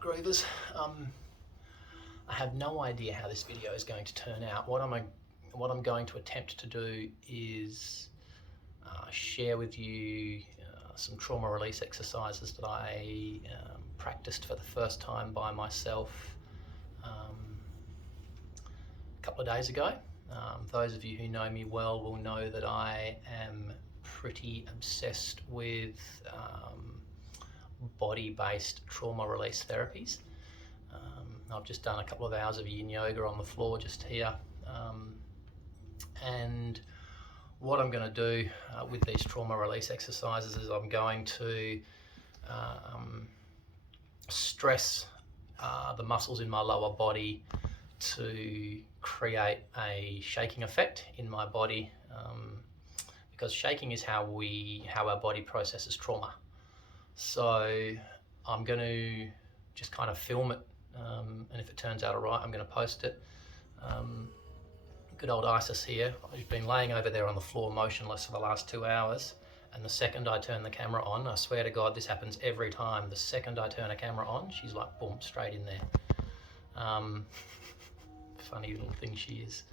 up, Groovers? I have no idea how this video is going to turn out. What I'm going to attempt to do is share with you some trauma release exercises that I practiced for the first time by myself a couple of days ago. Those of you who know me well will know that I am pretty obsessed with body-based trauma release therapies. I've just done a couple of hours of yin yoga on the floor just here, and what I'm going to do with these trauma release exercises is I'm going to stress the muscles in my lower body to create a shaking effect in my body, because shaking is how our body processes trauma. So I'm going to just kind of film it, and if it turns out all right, I'm going to post it. Good old Isis here. I've been laying over there on the floor motionless for the last 2 hours, and the second I turn the camera on, I swear to God this happens every time, the second I turn a camera on, she's like boom, straight in there. Funny little thing she is.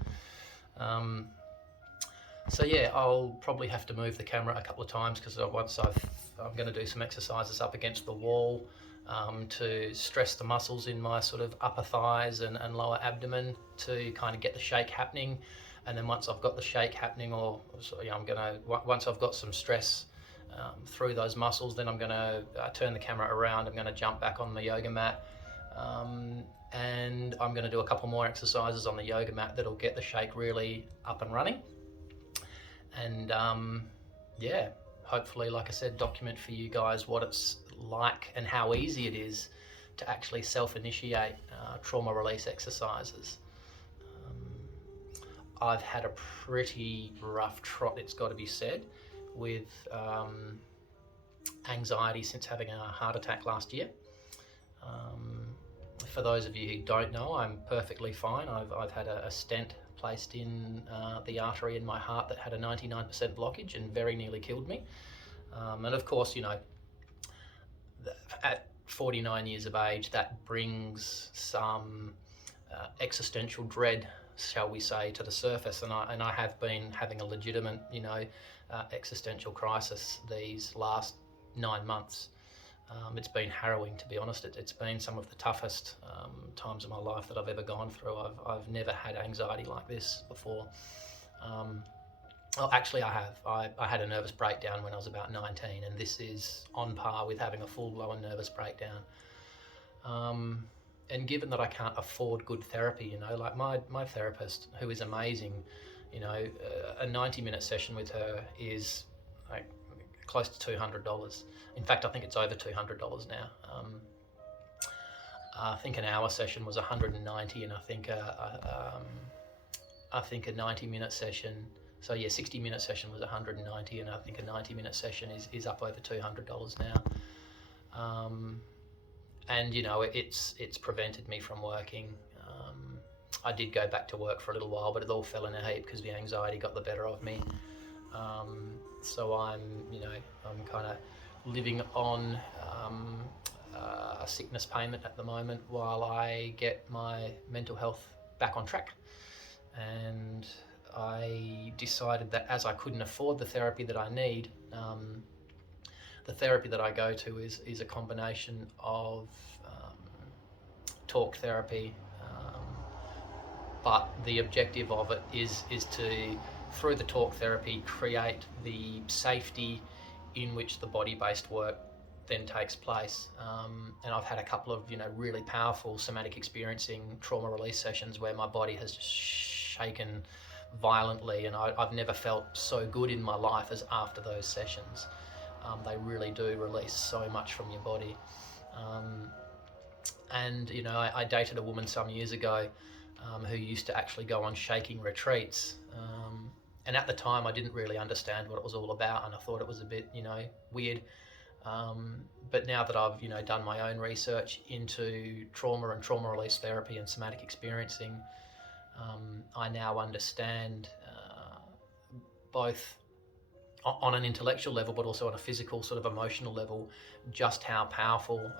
So yeah, I'll probably have to move the camera a couple of times because I'm going to do some exercises up against the wall to stress the muscles in my sort of upper thighs and lower abdomen to kind of get the shake happening. And then once I've got the shake happening, once I've got some stress through those muscles, then I'm going to turn the camera around. I'm going to jump back on the yoga mat, and I'm going to do a couple more exercises on the yoga mat that'll get the shake really up and running. And yeah, hopefully, like I said, document for you guys what it's like and how easy it is to actually self-initiate trauma release exercises. I've had a pretty rough trot, it's got to be said, with anxiety since having a heart attack last year. For those of you who don't know, I'm perfectly fine. I've had a stent placed in the artery in my heart that had a 99% blockage and very nearly killed me. And of course, you know, at 49 years of age, that brings some existential dread, shall we say, to the surface. And I have been having a legitimate, existential crisis these last 9 months. It's been harrowing, to be honest. It's been some of the toughest times of my life that I've ever gone through. I've never had anxiety like this before. Well, actually I have. I had a nervous breakdown when I was about 19, and this is on par with having a full-blown nervous breakdown. And given that I can't afford good therapy, like my therapist, who is amazing, a 90-minute session with her is like close to $200. In fact, I think it's over $200 now. I think an hour session was $190, and I think a 90-minute session, so yeah, 60-minute session was $190, and I think a 90-minute session is up over $200 now. And it's prevented me from working. I did go back to work for a little while, but it all fell in a heap because the anxiety got the better of me. So I'm kind of living on a sickness payment at the moment while I get my mental health back on track. And I decided that as I couldn't afford the therapy that I need, the therapy that I go to is a combination of talk therapy, but the objective of it is to, through the talk therapy, create the safety in which the body-based work then takes place. And I've had a couple of really powerful somatic experiencing trauma release sessions where my body has just shaken violently, and I've never felt so good in my life as after those sessions. They really do release so much from your body. And I dated a woman some years ago who used to actually go on shaking retreats. And at the time I didn't really understand what it was all about, and I thought it was a bit, weird. But now that I've, done my own research into trauma and trauma release therapy and somatic experiencing, I now understand both on an intellectual level, but also on a physical, sort of emotional level, just how powerful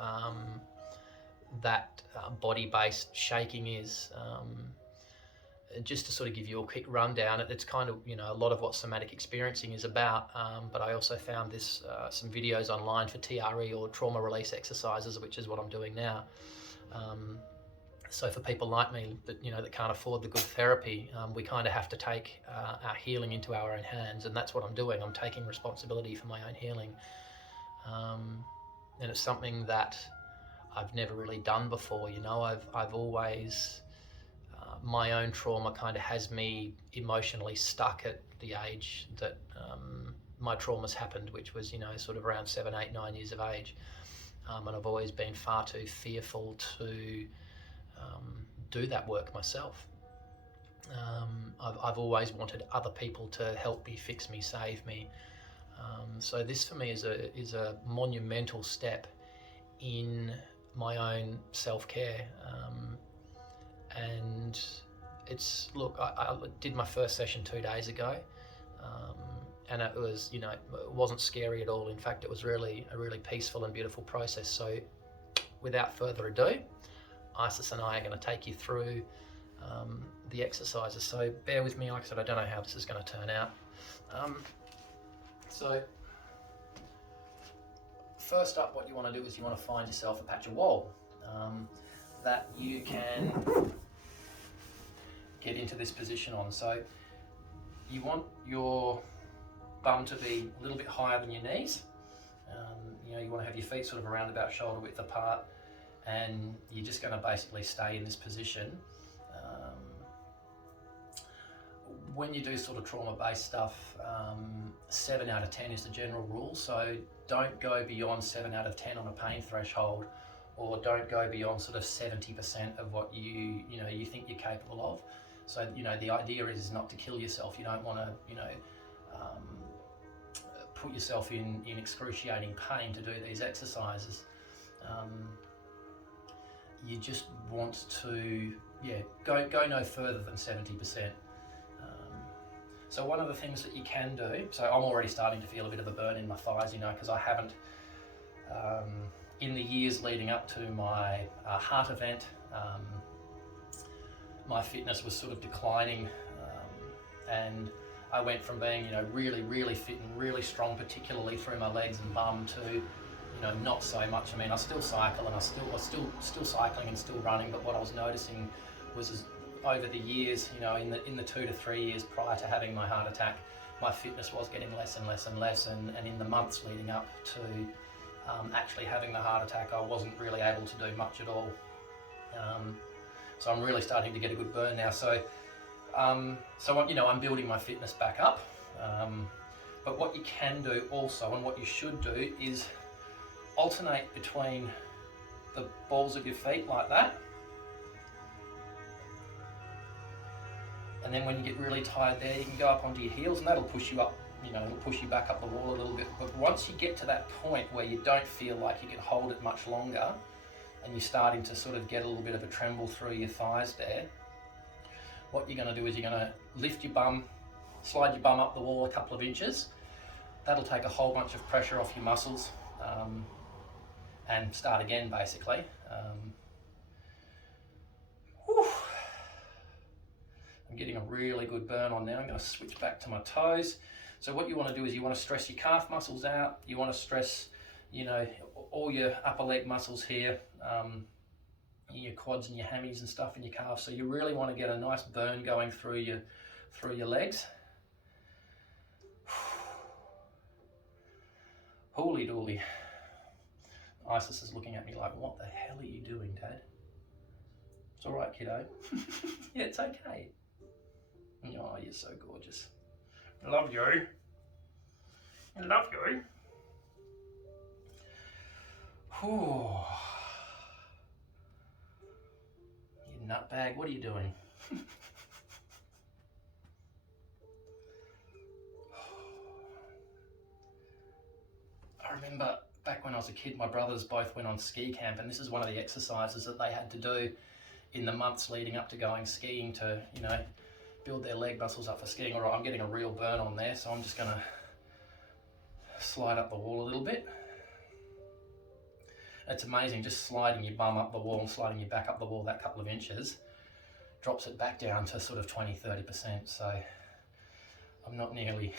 that body-based shaking is. Just to sort of give you a quick rundown, it's kind of, a lot of what somatic experiencing is about, but I also found this some videos online for TRE, or trauma release exercises, which is what I'm doing now. So for people like me that that can't afford the good therapy, we kind of have to take our healing into our own hands, and that's what I'm doing. I'm taking responsibility for my own healing, and it's something that I've never really done before. I've always my own trauma kind of has me emotionally stuck at the age that my traumas happened, which was sort of around 7, 8, 9 years of age, and I've always been far too fearful to do that work myself. I've always wanted other people to help me, fix me, save me. So this for me is a monumental step in my own self-care. And it's, look, I did my first session 2 days ago, and it was, it wasn't scary at all. In fact, it was really a really peaceful and beautiful process. So without further ado, Isis and I are going to take you through the exercises. So bear with me. Like I said, I don't know how this is going to turn out. So first up, what you want to do is you want to find yourself a patch of wall that you can get into this position on. So you want your bum to be a little bit higher than your knees. You want to have your feet sort of around about shoulder width apart, and you're just going to basically stay in this position. When you do sort of trauma-based stuff, 7 out of 10 is the general rule. So don't go beyond 7 out of 10 on a pain threshold, or don't go beyond sort of 70% of what you think you're capable of. So the idea is not to kill yourself. You don't want to put yourself in excruciating pain to do these exercises. You just want to go no further than 70%. So one of the things that you can do, so I'm already starting to feel a bit of a burn in my thighs, because I haven't, in the years leading up to my heart event, my fitness was sort of declining, and I went from being, really, really fit and really strong, particularly through my legs and bum, to, not so much. I mean, I still cycle, and I was still cycling and still running, but what I was noticing was over the years, in the 2 to 3 years prior to having my heart attack, my fitness was getting less and less and less, and in the months leading up to actually having the heart attack, I wasn't really able to do much at all. So I'm really starting to get a good burn now. So I'm building my fitness back up. But what you can do also, and what you should do, is alternate between the balls of your feet like that. And then when you get really tired there, you can go up onto your heels, and that'll push you up, it'll push you back up the wall a little bit. But once you get to that point where you don't feel like you can hold it much longer, and you're starting to sort of get a little bit of a tremble through your thighs there, what you're going to do is you're going to lift your bum, slide your bum up the wall a couple of inches. That'll take a whole bunch of pressure off your muscles, and start again, basically. I'm getting a really good burn on now. I'm going to switch back to my toes. So what you want to do is you want to stress your calf muscles out. You want to stress, all your upper leg muscles here, your quads and your hammies and stuff in your calves. So you really want to get a nice burn going through your legs. Holy dooly. Isis is looking at me like, what the hell are you doing, Dad? It's all right, kiddo. Yeah, it's okay. Oh, you're so gorgeous. I love you. I love you. Whew. You nutbag, what are you doing? I remember back when I was a kid, my brothers both went on ski camp, and this is one of the exercises that they had to do in the months leading up to going skiing to, build their leg muscles up for skiing. All right, I'm getting a real burn on there, so I'm just gonna slide up the wall a little bit. It's amazing, just sliding your bum up the wall and sliding your back up the wall that couple of inches drops it back down to sort of 20-30%. So I'm not nearly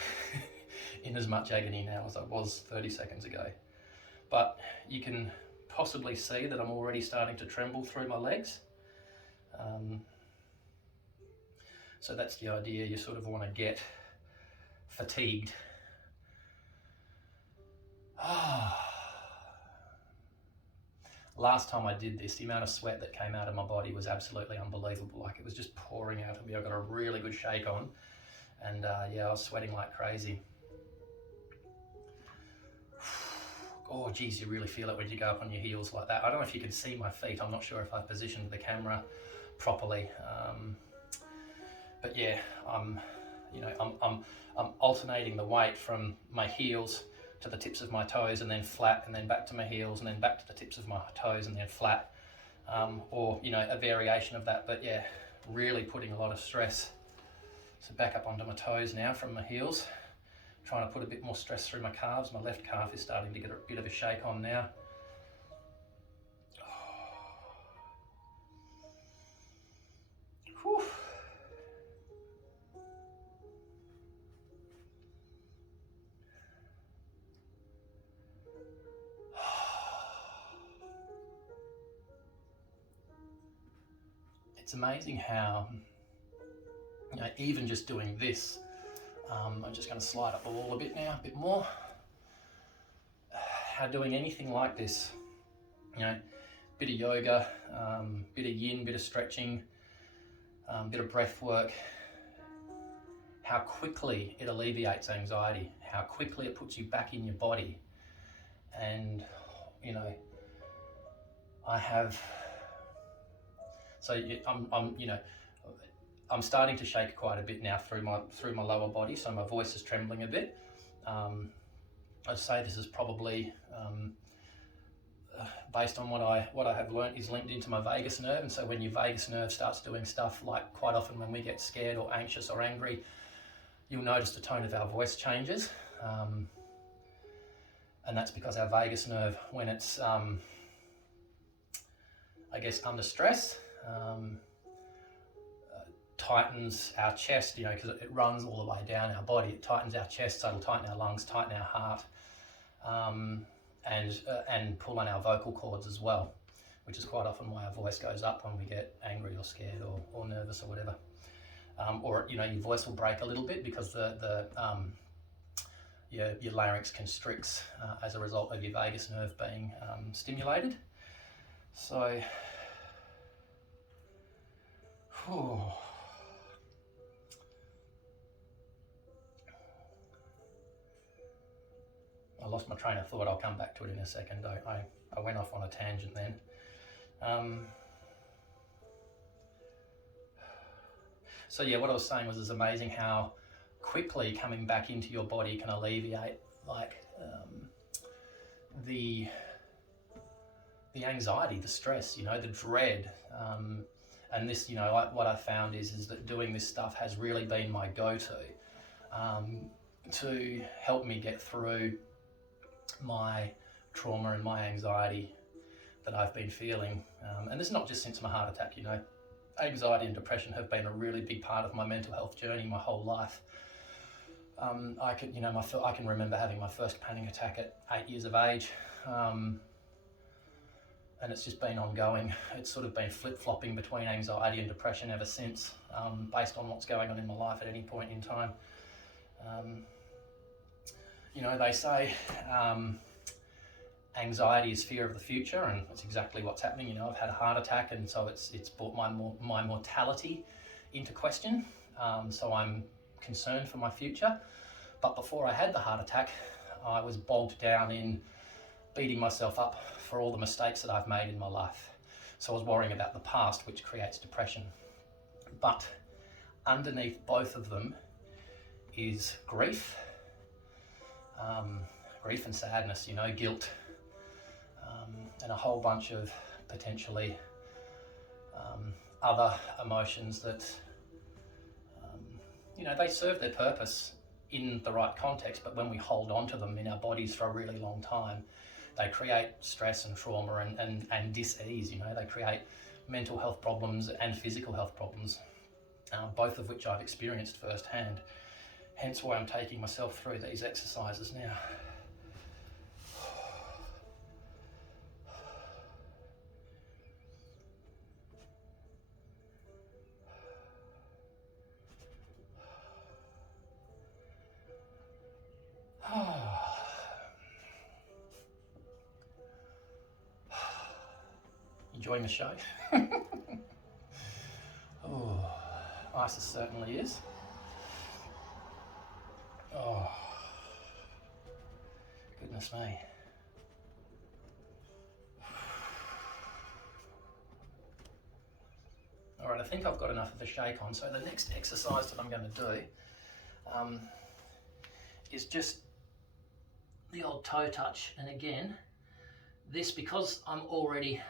in as much agony now as I was 30 seconds ago. But you can possibly see that I'm already starting to tremble through my legs. So that's the idea, you sort of want to get fatigued. Last time I did this, the amount of sweat that came out of my body was absolutely unbelievable. Like, it was just pouring out of me. I got a really good shake on, and yeah, I was sweating like crazy. Oh geez, you really feel it when you go up on your heels like that. I don't know if you can see my feet. I'm not sure if I've positioned the camera properly, but yeah, I'm alternating the weight from my heels to the tips of my toes, and then flat, and then back to my heels, and then back to the tips of my toes, and then flat, or a variation of that. But yeah, really putting a lot of stress. So back up onto my toes now from my heels, trying to put a bit more stress through my calves. My left calf is starting to get a bit of a shake on now. Whew. It's amazing how, even just doing this, I'm just going to slide up the wall a bit now, a bit more. How doing anything like this, bit of yoga, bit of yin, bit of stretching, bit of breath work, how quickly it alleviates anxiety, how quickly it puts you back in your body. And I'm starting to shake quite a bit now through my lower body, so my voice is trembling a bit. I'd say this is probably based on what I have learnt is linked into my vagus nerve, and so when your vagus nerve starts doing stuff, like quite often when we get scared or anxious or angry, you'll notice the tone of our voice changes, and that's because our vagus nerve, when it's under stress, tightens our chest, because it runs all the way down our body. It tightens our chest, so it'll tighten our lungs, tighten our heart, and pull on our vocal cords as well, which is quite often why our voice goes up when we get angry or scared or nervous or whatever. Or your voice will break a little bit because your larynx constricts as a result of your vagus nerve being stimulated. So, whew. I lost my train of thought. I'll come back to it in a second. I went off on a tangent then. So yeah, what I was saying was, it's amazing how quickly coming back into your body can alleviate the anxiety, the stress, the dread. And this, what I found is that doing this stuff has really been my go-to to help me get through my trauma and my anxiety that I've been feeling. And this is not just since my heart attack, anxiety and depression have been a really big part of my mental health journey my whole life. I can remember having my first panic attack at 8 years of age. And it's just been ongoing. It's sort of been flip-flopping between anxiety and depression ever since, based on what's going on in my life at any point in time. They say anxiety is fear of the future, and that's exactly what's happening. I've had a heart attack, and so it's brought my mortality into question. So I'm concerned for my future. But before I had the heart attack, I was bogged down in beating myself up for all the mistakes that I've made in my life. So I was worrying about the past, which creates depression. But underneath both of them is grief, grief and sadness, guilt, and a whole bunch of potentially other emotions that, they serve their purpose in the right context, but when we hold on to them in our bodies for a really long time, they create stress and trauma and dis-ease. You know, they create mental health problems and physical health problems, both of which I've experienced firsthand. Hence why I'm taking myself through these exercises now. Enjoying the show? Oh, ice certainly is. Oh, goodness me. All right, I think I've got enough of the shake on. So the next exercise that I'm going to do is just the old toe touch. And again, this, because I'm already,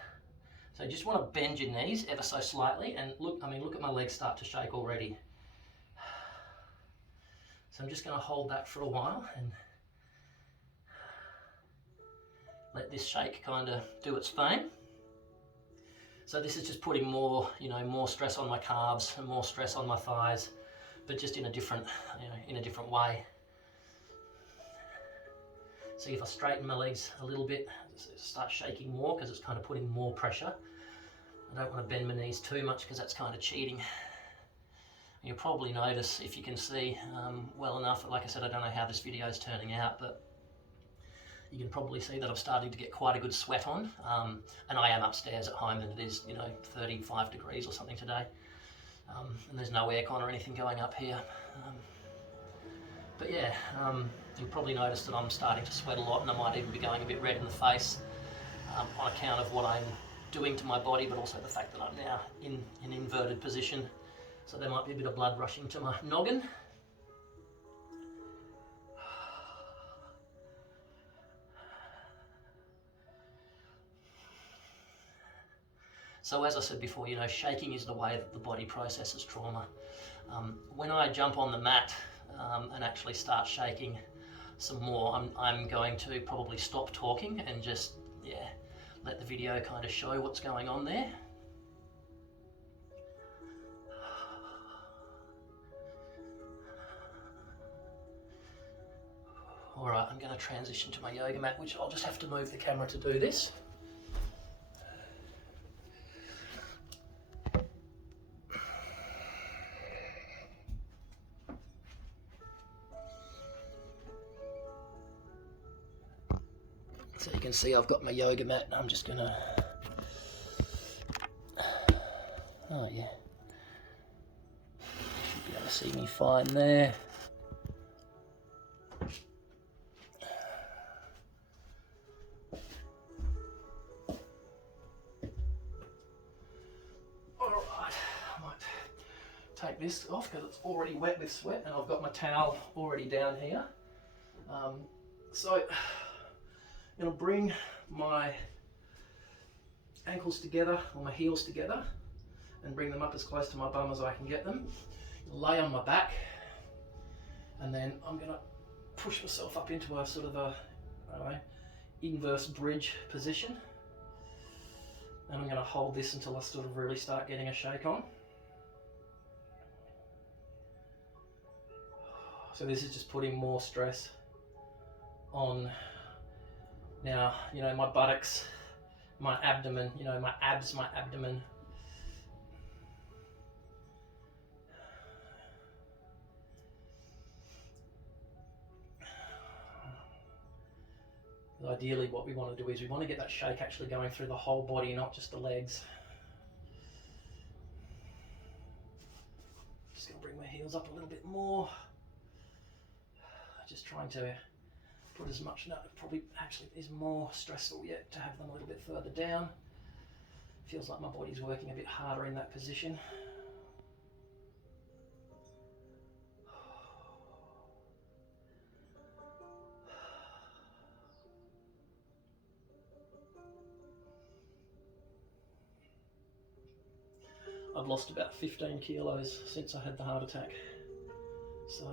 so you just want to bend your knees ever so slightly, and look, I mean, look at my legs start to shake already. So I'm just going to hold that for a while and let this shake kind of do its thing. So this is just putting more, you know, more stress on my calves and more stress on my thighs, but just in a different, you know, in a different way. See if I straighten my legs a little bit, start shaking more because it's kind of putting more pressure. I don't want to bend my knees too much because that's kind of cheating. You'll probably notice, if you can see well enough, like I said, I don't know how this video is turning out, but you can probably see that I'm starting to get quite a good sweat on. And I am upstairs at home, and it is, you know, 35 degrees or something today. And there's no aircon or anything going up here. But yeah, you'll probably notice that I'm starting to sweat a lot, and I might even be going a bit red in the face on account of what I'm doing to my body, but also the fact that I'm now in an inverted position. So there might be a bit of blood rushing to my noggin. So as I said before, you know, shaking is the way that the body processes trauma. When I jump on the mat and actually start shaking some more, I'm going to probably stop talking and just, yeah, let the video kind of show what's going on there. All right, I'm going to transition to my yoga mat, which I'll just have to move the camera to do this. So you can see I've got my yoga mat, and I'm just going to, oh yeah, should be able to see me fine there. Take this off because it's already wet with sweat, and I've got my towel already down here. So I'm going to bring my ankles together, or my heels together, and bring them up as close to my bum as I can get them. Lay on my back, and then I'm going to push myself up into a sort of a, I don't know, inverse bridge position. And I'm going to hold this until I sort of really start getting a shake on. So this is just putting more stress on, now, you know, my buttocks, my abdomen, you know, my abs, my abdomen. Ideally what we want to do is we want to get that shake actually going through the whole body, not just the legs. Just going to bring my heels up a little bit more. Just trying to put as much, no, probably actually is more stressful yet to have them a little bit further down. Feels like my body's working a bit harder in that position. I've lost about 15 kilos since I had the heart attack. So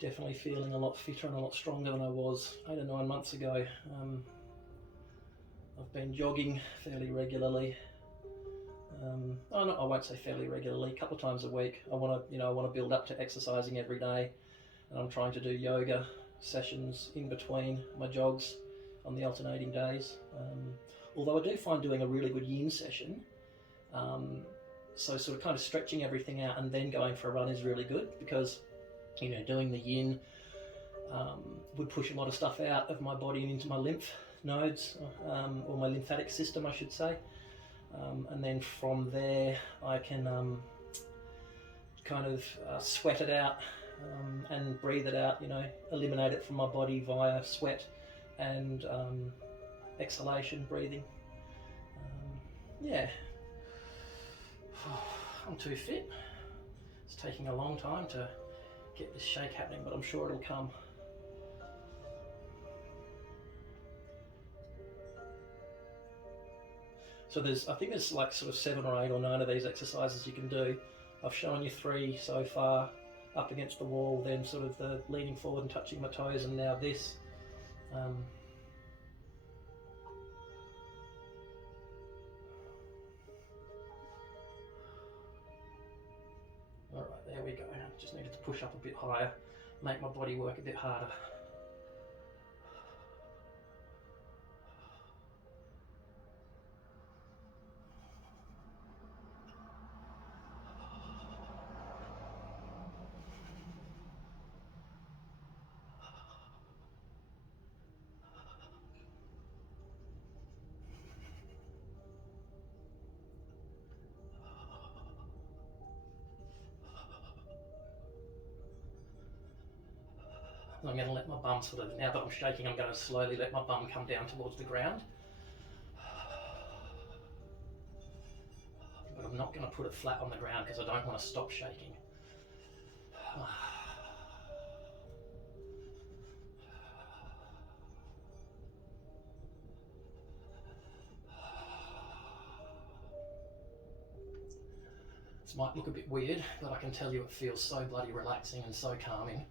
Definitely feeling a lot fitter and a lot stronger than I was 8 or 9 months ago. I've been jogging fairly regularly. I won't say fairly regularly, a couple of times a week. I want to build up to exercising every day, and I'm trying to do yoga sessions in between my jogs on the alternating days. Although I do find doing a really good yin session, so sort of kind of stretching everything out and then going for a run is really good, because doing the yin would push a lot of stuff out of my body and into my lymph nodes, or my lymphatic system, I should say. And then from there I can kind of sweat it out and breathe it out, eliminate it from my body via sweat and exhalation, breathing. Yeah, I'm too fit. It's taking a long time to get this shake happening, but I'm sure it'll come. So I think there's like sort of 7 or 8 or 9 of these exercises you can do. I've shown you 3 so far, up against the wall, then sort of the leaning forward and touching my toes, and now this. All right, there we go. Just needed to push up a bit higher, make my body work a bit harder. I'm going to let my bum now that I'm shaking, I'm going to slowly let my bum come down towards the ground. But I'm not going to put it flat on the ground because I don't want to stop shaking. This might look a bit weird, but I can tell you it feels so bloody relaxing and so calming.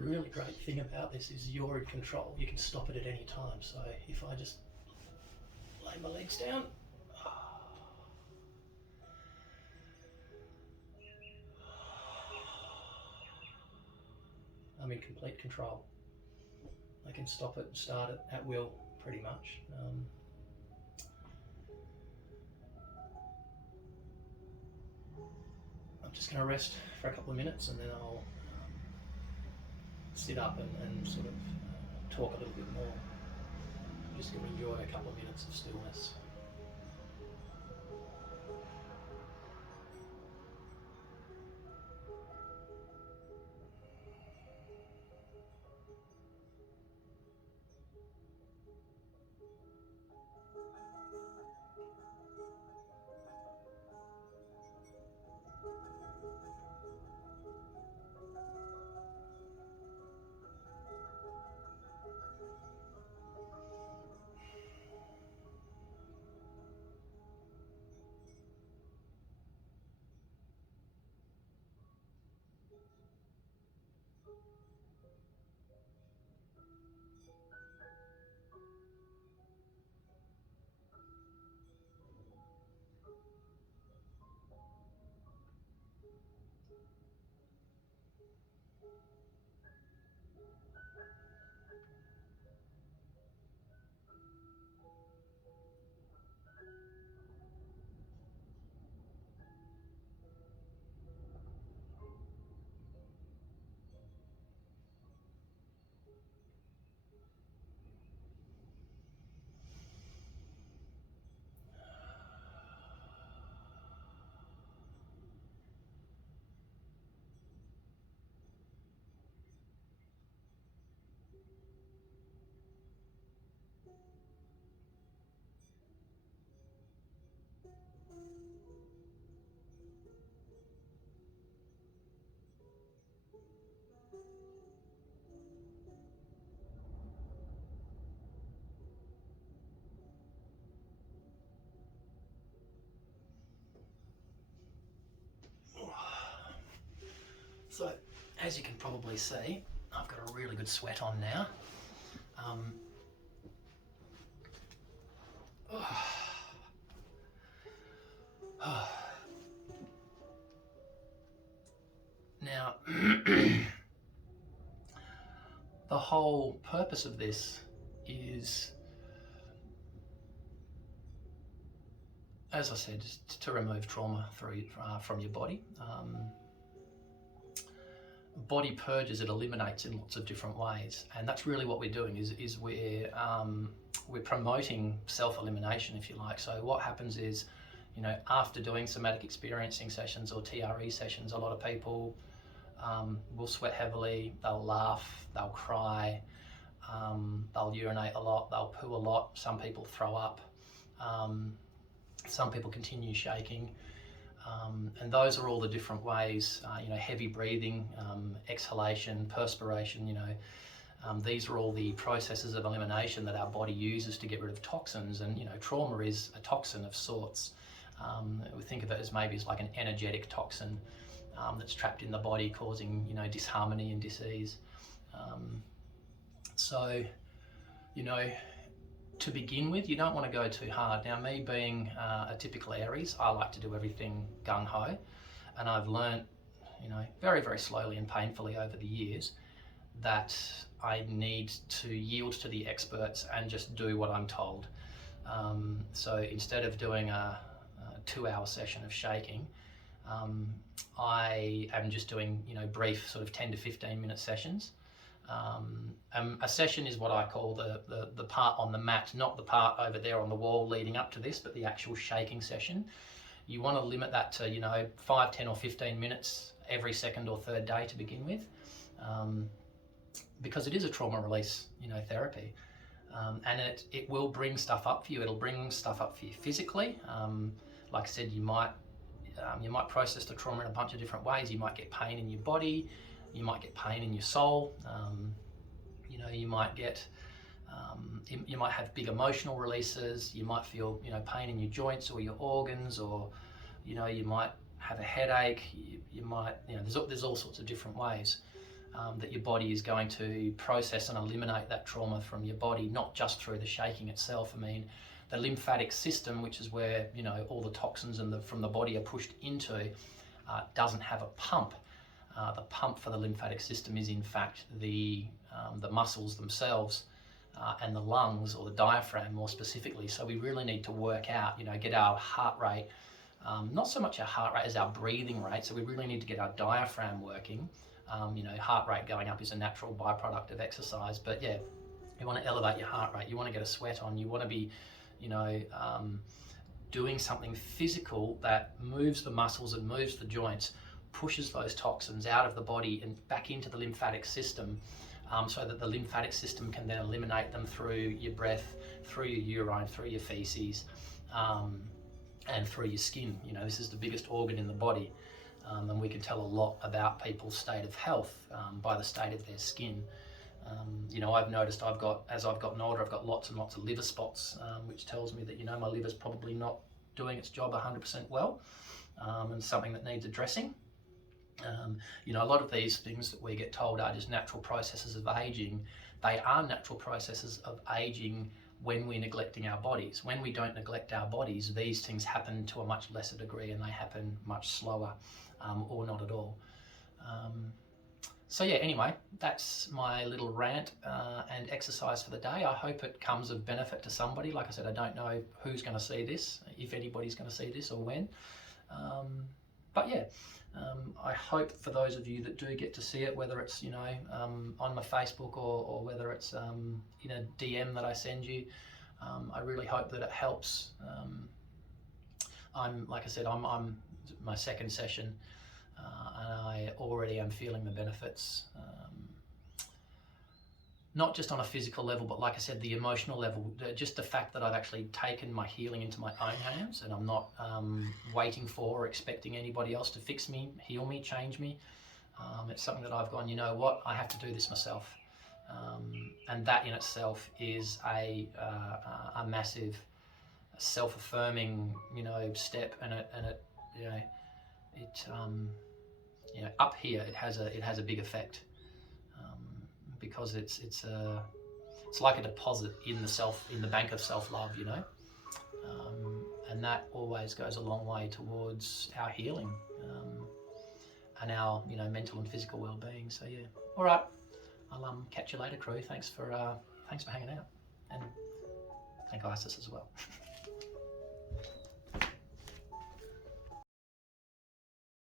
really great thing about this is you're in control. You can stop it at any time. So if I just lay my legs down, I'm in complete control. I can stop it and start it at will, pretty much. I'm just going to rest for a couple of minutes, and then I'll sit up and sort of talk a little bit more. I'm just going to enjoy a couple of minutes of stillness. So, as you can probably see, I've got a really good sweat on now. Now, the whole purpose of this is, as I said, just to remove trauma from your body. Body purges, it eliminates in lots of different ways, and that's really what we're doing. Is we're promoting self-elimination, if you like. So what happens is, you know, after doing somatic experiencing sessions or TRE sessions, a lot of people will sweat heavily, they'll laugh, they'll cry, they'll urinate a lot, they'll poo a lot, some people throw up, some people continue shaking, and those are all the different ways, you know, heavy breathing, exhalation, perspiration, you know, these are all the processes of elimination that our body uses to get rid of toxins. And, you know, trauma is a toxin of sorts. We think of it as maybe as like an energetic toxin that's trapped in the body, causing, you know, disharmony and disease. So, you know, to begin with, you don't want to go too hard. Now, me being a typical Aries, I like to do everything gung-ho, and I've learnt, you know, very, very slowly and painfully over the years that I need to yield to the experts and just do what I'm told. So instead of doing a 2-hour session of shaking, I am just doing, you know, brief sort of 10 to 15 minute sessions. A session is what I call the part on the mat, not the part over there on the wall leading up to this, but the actual shaking session. You want to limit that to, you know, 5, 10 or 15 minutes every second or third day to begin with, because it is a trauma release, you know, therapy. And it will bring stuff up for you. It'll bring stuff up for you physically. Like I said, you might process the trauma in a bunch of different ways. You might get pain in your body, you might get pain in your soul, you know, you might get, you might have big emotional releases, you might feel, you know, pain in your joints or your organs, or, you know, you might have a headache, you might, you know, there's all sorts of different ways. that your body is going to process and eliminate that trauma from your body, not just through the shaking itself. I mean, the lymphatic system, which is where, you know, all the toxins from the body are pushed into, doesn't have a pump. The pump for the lymphatic system is in fact the muscles themselves, and the lungs, or the diaphragm more specifically. So we really need to work out, you know, get our heart rate, not so much our heart rate as our breathing rate. So we really need to get our diaphragm working. You know, heart rate going up is a natural byproduct of exercise, but yeah, you want to elevate your heart rate, you want to get a sweat on, you want to be, you know, doing something physical that moves the muscles and moves the joints, pushes those toxins out of the body and back into the lymphatic system, so that the lymphatic system can then eliminate them through your breath, through your urine, through your feces, and through your skin. You know, this is the biggest organ in the body, and we can tell a lot about people's state of health by the state of their skin. You know, I've noticed as I've gotten older, I've got lots and lots of liver spots, which tells me that, you know, my liver's probably not doing its job 100% well, and something that needs addressing. You know, a lot of these things that we get told are just natural processes of aging. They are natural processes of aging when we're neglecting our bodies. When we don't neglect our bodies, these things happen to a much lesser degree, and they happen much slower, or not at all. So yeah, anyway, that's my little rant and exercise for the day. I hope it comes of benefit to somebody. Like I said, I don't know who's going to see this, if anybody's going to see this or when. But yeah, I hope for those of you that do get to see it, whether it's, you know, on my Facebook or whether it's in a DM that I send you, I really hope that it helps. Like I said, I'm my second session, and I already am feeling the benefits. Not just on a physical level, but like I said, the emotional level, just the fact that I've actually taken my healing into my own hands, and I'm not waiting for or expecting anybody else to fix me, heal me, change me. It's something that I've gone, you know what, I have to do this myself. And that in itself is a massive self-affirming, you know, step, and it you know, you know, up here it has a big effect. Because it's like a deposit in the bank of self-love, you know, and that always goes a long way towards our healing, and our, you know, mental and physical well-being. So yeah, all right, I'll catch you later, crew. Thanks for hanging out, and thank Isis as well.